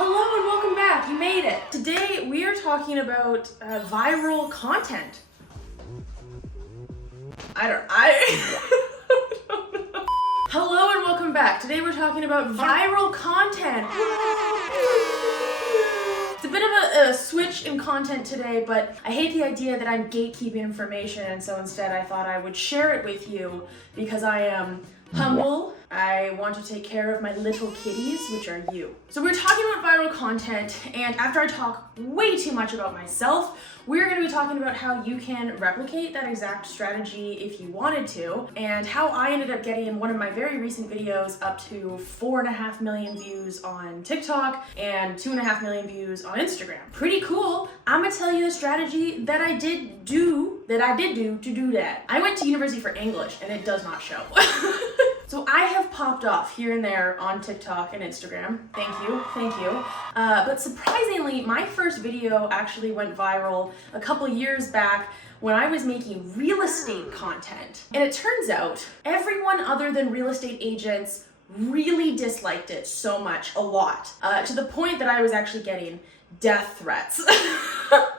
Hello and welcome back, you made it. Today we are talking about viral content. I don't know. Hello and welcome back. Today we're talking about viral content. It's a bit of a switch in content today, but I hate the idea that I'm gatekeeping information, and so instead I thought I would share it with you because I am humble. I want to take care of my little kitties, which are you. So we're talking about viral content, and after I talk way too much about myself, we're going to be talking about how you can replicate that exact strategy if you wanted to, and how I ended up getting one of my very recent videos up to 4.5 million views on TikTok and 2.5 million views on Instagram. Pretty cool. I'm gonna tell you the strategy that I did do to do that. I went to university for English, and it does not show. So I have popped off here and there on TikTok and Instagram. Thank you. But surprisingly, my first video actually went viral a couple years back when I was making real estate content. And it turns out everyone other than real estate agents really disliked it so much, a lot, to the point that I was actually getting death threats.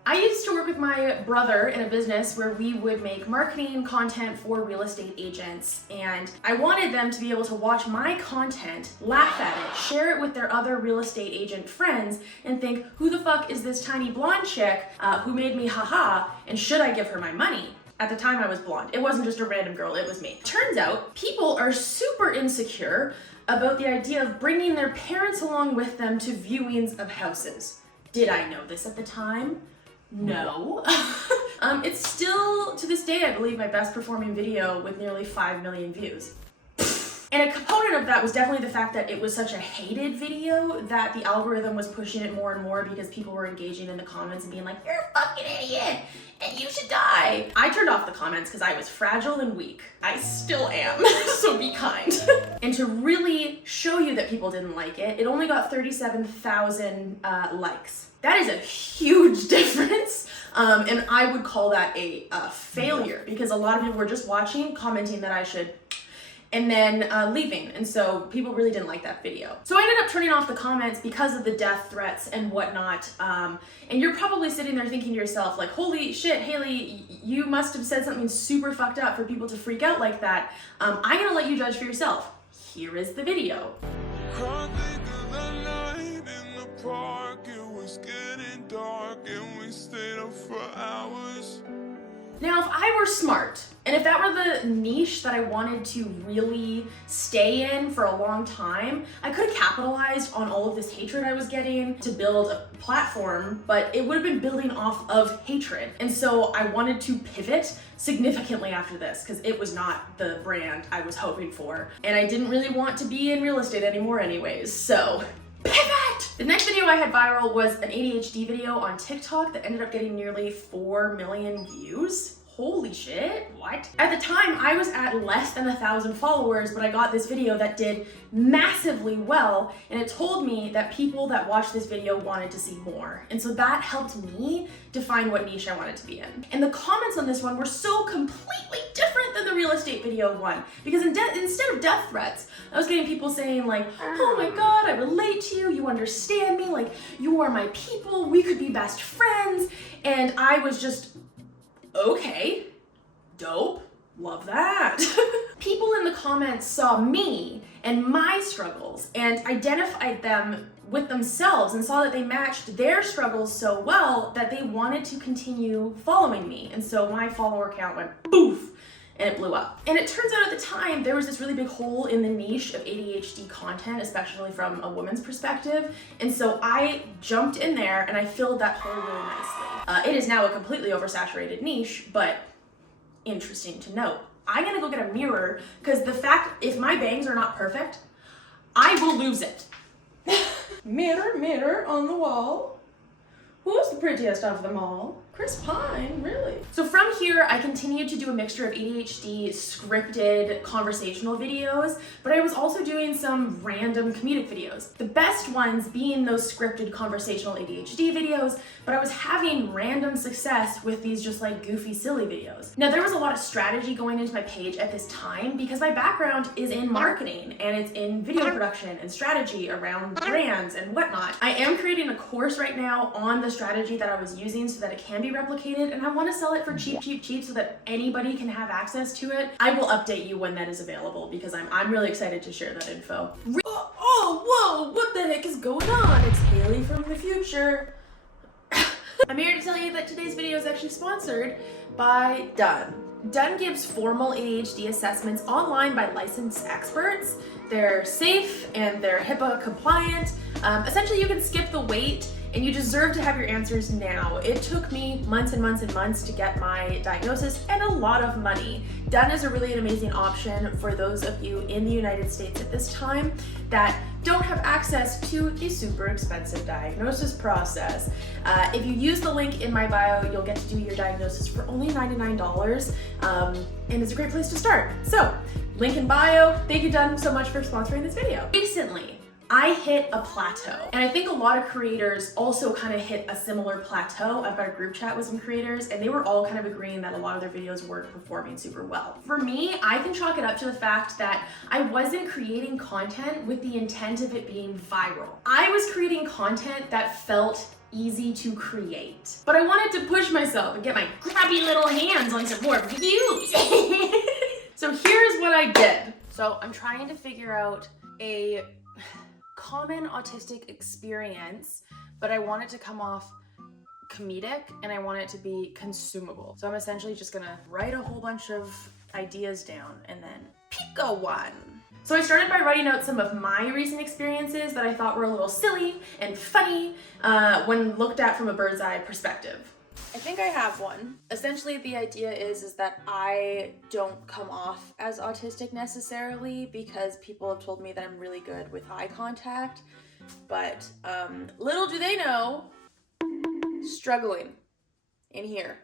I used to work with my brother in a business where we would make marketing content for real estate agents, and I wanted them to be able to watch my content, laugh at it, share it with their other real estate agent friends, and think, who the fuck is this tiny blonde chick who made me haha, and should I give her my money? At the time I was blonde. It wasn't just a random girl, it was me. Turns out people are super insecure about the idea of bringing their parents along with them to viewings of houses. Did I know this at the time? No. It's still, to this day, I believe, my best performing video with nearly 5 million views. And a component of that was definitely the fact that it was such a hated video that the algorithm was pushing it more and more because people were engaging in the comments and being like, you're a fucking idiot and you should die. I turned off the comments because I was fragile and weak. I still am, so be kind. And to really show you that people didn't like it, it only got 37,000 likes. That is a huge difference, and I would call that a failure because a lot of people were just watching, commenting that I should, and then leaving, and so people really didn't like that video. So I ended up turning off the comments because of the death threats and whatnot, and you're probably sitting there thinking to yourself, like, holy shit, Hayley, you must have said something super fucked up for people to freak out like that. I'm gonna let you judge for yourself. Here is the video. Now, if I were smart, and if that were the niche that I wanted to really stay in for a long time, I could have capitalized on all of this hatred I was getting to build a platform, but it would have been building off of hatred. And so I wanted to pivot significantly after this because it was not the brand I was hoping for. And I didn't really want to be in real estate anymore anyways, so pivot! The next video I had viral was an ADHD video on TikTok that ended up getting nearly 4 million views. Holy shit, what? At the time, I was at less than 1,000 followers, but I got this video that did massively well, and it told me that people that watched this video wanted to see more. And so that helped me define what niche I wanted to be in. And the comments on this one were so completely different than the real estate video one, because instead of death threats, I was getting people saying like, oh my god, I relate to you, you understand me, like, you are my people, we could be best friends, and I was just, okay, dope, love that. People in the comments saw me and my struggles and identified them with themselves and saw that they matched their struggles so well that they wanted to continue following me. And so my follower count went boof, and it blew up. And it turns out at the time, there was this really big hole in the niche of ADHD content, especially from a woman's perspective. And so I jumped in there and I filled that hole really nicely. It is now a completely oversaturated niche, but interesting to note. I'm gonna go get a mirror because the fact, if my bangs are not perfect, I will lose it. Mirror, mirror on the wall, who's the prettiest of them all? Chris Pine, really? So from here, I continued to do a mixture of ADHD scripted conversational videos, but I was also doing some random comedic videos. The best ones being those scripted conversational ADHD videos, but I was having random success with these just like goofy, silly videos. Now there was a lot of strategy going into my page at this time because my background is in marketing and it's in video production and strategy around brands and whatnot. I am creating a course right now on the strategy that I was using so that it can be replicated, and I want to sell it for cheap so that anybody can have access to it. I will update you when that is available because I'm really excited to share that info. Whoa, what the heck is going on? It's Hayley from the future. I'm here to tell you that today's video is actually sponsored by Done. Done gives formal ADHD assessments online by licensed experts. They're safe and they're HIPAA compliant. Essentially, you can skip the wait and you deserve to have your answers now. It took me months and months and months to get my diagnosis and a lot of money. Done is a really an amazing option for those of you in the United States at this time that don't have access to the super expensive diagnosis process. If you use the link in my bio, you'll get to do your diagnosis for only $99, and it's a great place to start. So, link in bio. Thank you, Done, so much for sponsoring this video. Recently, I hit a plateau, and I think a lot of creators also kind of hit a similar plateau. I've got a group chat with some creators, and they were all kind of agreeing that a lot of their videos weren't performing super well. For me, I can chalk it up to the fact that I wasn't creating content with the intent of it being viral. I was creating content that felt easy to create, but I wanted to push myself and get my grubby little hands on some more views. So here's what I did. So I'm trying to figure out a common autistic experience, but I want it to come off comedic and I want it to be consumable. So I'm essentially just gonna write a whole bunch of ideas down and then pick a one. So I started by writing out some of my recent experiences that I thought were a little silly and funny when looked at from a bird's eye perspective. I think I have one. Essentially, the idea is that I don't come off as autistic necessarily because people have told me that I'm really good with eye contact, but little do they know, struggling in here.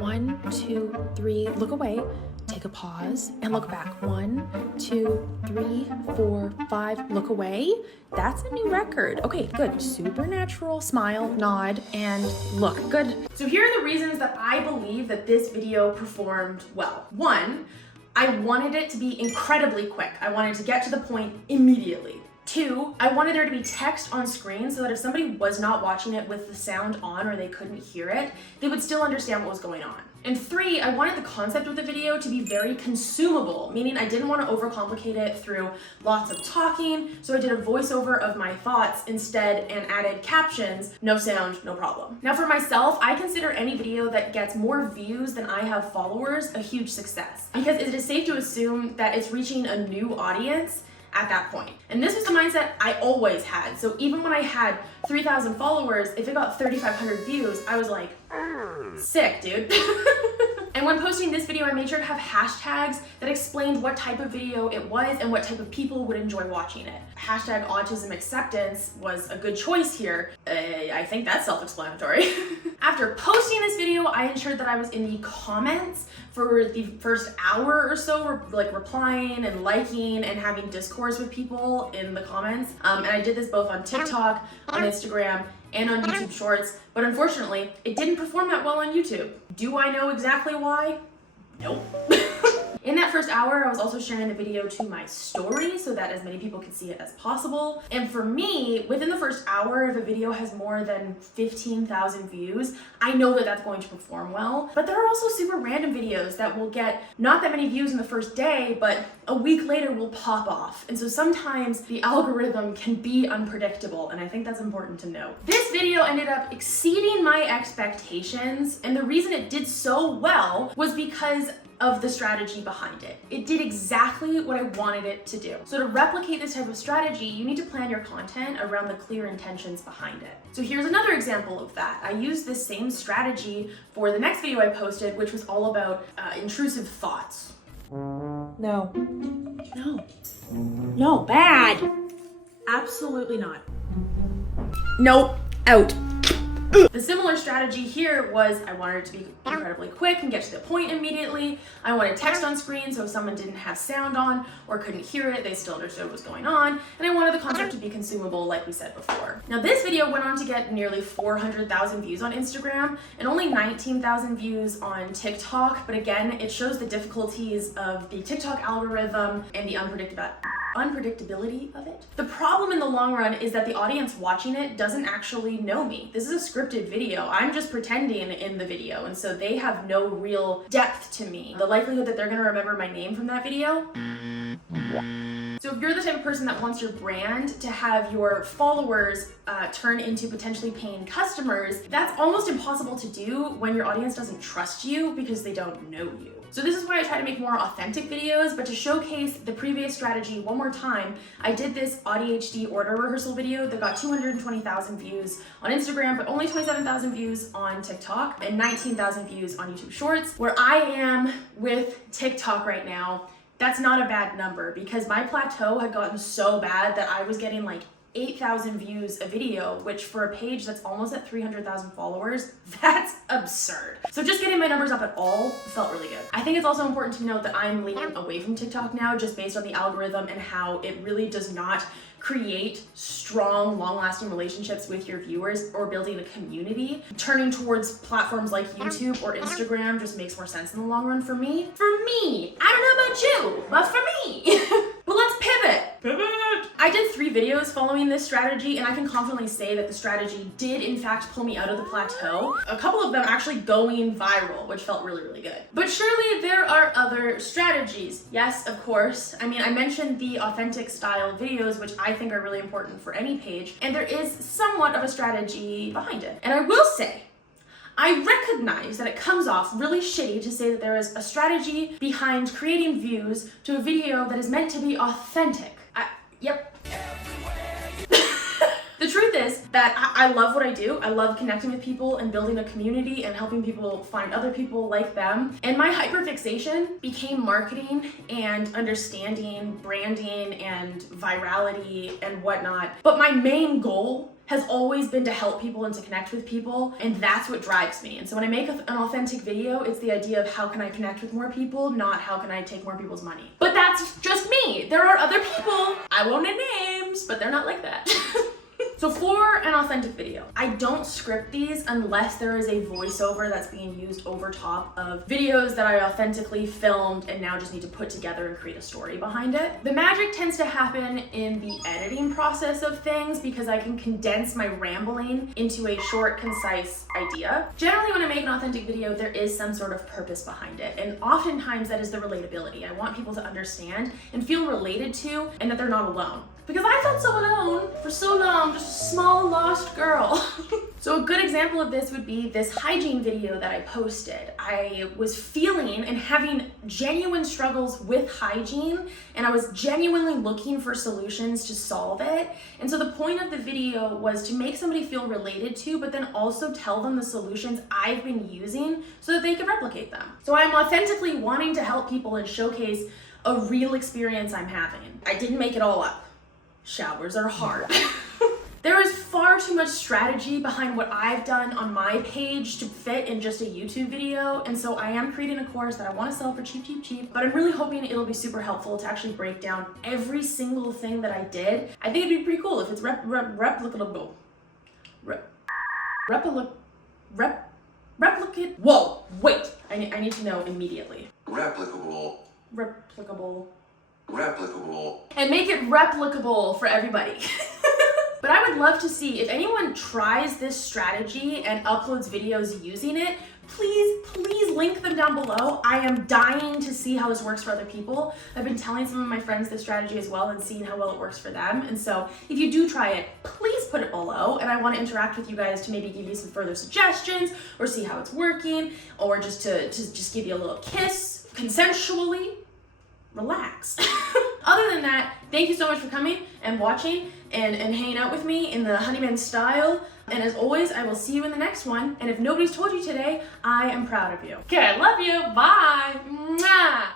1, 2, 3, look away. Take a pause and look back. 1, 2, 3, 4, 5, look away. That's a new record. Okay, good. Supernatural, smile, nod, and look. Good. So here are the reasons that I believe that this video performed well. 1, I wanted it to be incredibly quick. I wanted to get to the point immediately. 2, I wanted there to be text on screen so that if somebody was not watching it with the sound on or they couldn't hear it, they would still understand what was going on. And 3, I wanted the concept of the video to be very consumable, meaning I didn't want to overcomplicate it through lots of talking, so I did a voiceover of my thoughts instead and added captions, no sound, no problem. Now for myself, I consider any video that gets more views than I have followers a huge success, because it is safe to assume that it's reaching a new audience at that point. And this was the mindset I always had. So even when I had 3,000 followers, if it got 3,500 views, I was like, sick, dude. And when posting this video, I made sure to have hashtags that explained what type of video it was and what type of people would enjoy watching it. Hashtag autism acceptance was a good choice here. I think that's self-explanatory. After posting this video, I ensured that I was in the comments for the first hour or so, like replying and liking and having discourse with people in the comments. And I did this both on TikTok, on Instagram, and on YouTube Shorts, but unfortunately, it didn't perform that well on YouTube. Do I know exactly why? Nope. In that first hour, I was also sharing the video to my story so that as many people could see it as possible. And for me, within the first hour, if a video has more than 15,000 views, I know that that's going to perform well. But there are also super random videos that will get not that many views in the first day, but a week later will pop off. And so sometimes the algorithm can be unpredictable, and I think that's important to note. This video ended up exceeding my expectations, and the reason it did so well was because of the strategy behind it. It did exactly what I wanted it to do. So to replicate this type of strategy, you need to plan your content around the clear intentions behind it. So here's another example of that. I used this same strategy for the next video I posted, which was all about intrusive thoughts. No. No. No, bad. Absolutely not. Nope. Out. The similar strategy here was I wanted it to be incredibly quick and get to the point immediately. I wanted text on screen, so if someone didn't have sound on or couldn't hear it, they still understood what was going on. And I wanted the concept to be consumable, like we said before. Now, this video went on to get nearly 400,000 views on Instagram and only 19,000 views on TikTok. But again, it shows the difficulties of the TikTok algorithm and the unpredictability of it. The problem in the long run is that the audience watching it doesn't actually know me. This is a scripted video. I'm just pretending in the video, and so they have no real depth to me. The likelihood that they're gonna remember my name from that video. So if you're the type of person that wants your brand to have your followers turn into potentially paying customers, that's almost impossible to do when your audience doesn't trust you because they don't know you. So this is why I try to make more authentic videos, but to showcase the previous strategy one more time, I did this ADHD order rehearsal video that got 220,000 views on Instagram, but only 27,000 views on TikTok and 19,000 views on YouTube Shorts. Where I am with TikTok right now, that's not a bad number because my plateau had gotten so bad that I was getting like 8,000 views a video, which for a page that's almost at 300,000 followers, that's absurd. So just getting my numbers up at all felt really good. I think it's also important to note that I'm leaning away from TikTok now just based on the algorithm and how it really does not create strong, long-lasting relationships with your viewers or building a community. Turning towards platforms like YouTube or Instagram just makes more sense in the long run for me. I don't know about you, but for me. But let's pivot. I did 3 videos following this strategy, and I can confidently say that the strategy did in fact pull me out of the plateau. A couple of them actually going viral, which felt really, really good. But surely there are other strategies. Yes, of course. I mean, I mentioned the authentic style videos, which I think are really important for any page, and there is somewhat of a strategy behind it. And I will say, I recognize that it comes off really shitty to say that there is a strategy behind creating views to a video that is meant to be authentic. Yep. The truth is that I love what I do. I love connecting with people and building a community and helping people find other people like them. And my hyperfixation became marketing and understanding branding and virality and whatnot. But my main goal has always been to help people and to connect with people, and that's what drives me. And so when I make an authentic video, it's the idea of how can I connect with more people, not how can I take more people's money. But that's just me. There are other people, I won't name names, but they're not like that. So for an authentic video, I don't script these unless there is a voiceover that's being used over top of videos that I authentically filmed and now just need to put together and create a story behind it. The magic tends to happen in the editing process of things because I can condense my rambling into a short, concise idea. Generally, when I make an authentic video, there is some sort of purpose behind it. And oftentimes that is the relatability. I want people to understand and feel related to and that they're not alone. Because I felt so alone for so long, just a small lost girl. So a good example of this would be this hygiene video that I posted. I was feeling and having genuine struggles with hygiene, and I was genuinely looking for solutions to solve it. And so the point of the video was to make somebody feel related to, but then also tell them the solutions I've been using so that they could replicate them. So I'm authentically wanting to help people and showcase a real experience I'm having. I didn't make it all up. Showers are hard. There is far too much strategy behind what I've done on my page to fit in just a YouTube video, and so I am creating a course that I want to sell for cheap, but I'm really hoping it'll be super helpful to actually break down every single thing that I did. I think it'd be pretty cool if it's replicable. Replicate. Whoa, wait, I need to know immediately. Replicable. And make it replicable for everybody. But I would love to see if anyone tries this strategy and uploads videos using it, please link them down below. I am dying to see how this works for other people. I've been telling some of my friends this strategy as well and seeing how well it works for them. And so if you do try it, please put it below. And I want to interact with you guys to maybe give you some further suggestions or see how it's working, or just to just give you a little kiss consensually. Relax. Other than that, thank you so much for coming and watching and hanging out with me in the Honeyman style. And as always, I will see you in the next one. And if nobody's told you today, I am proud of you. Okay, I love you. Bye. Mwah.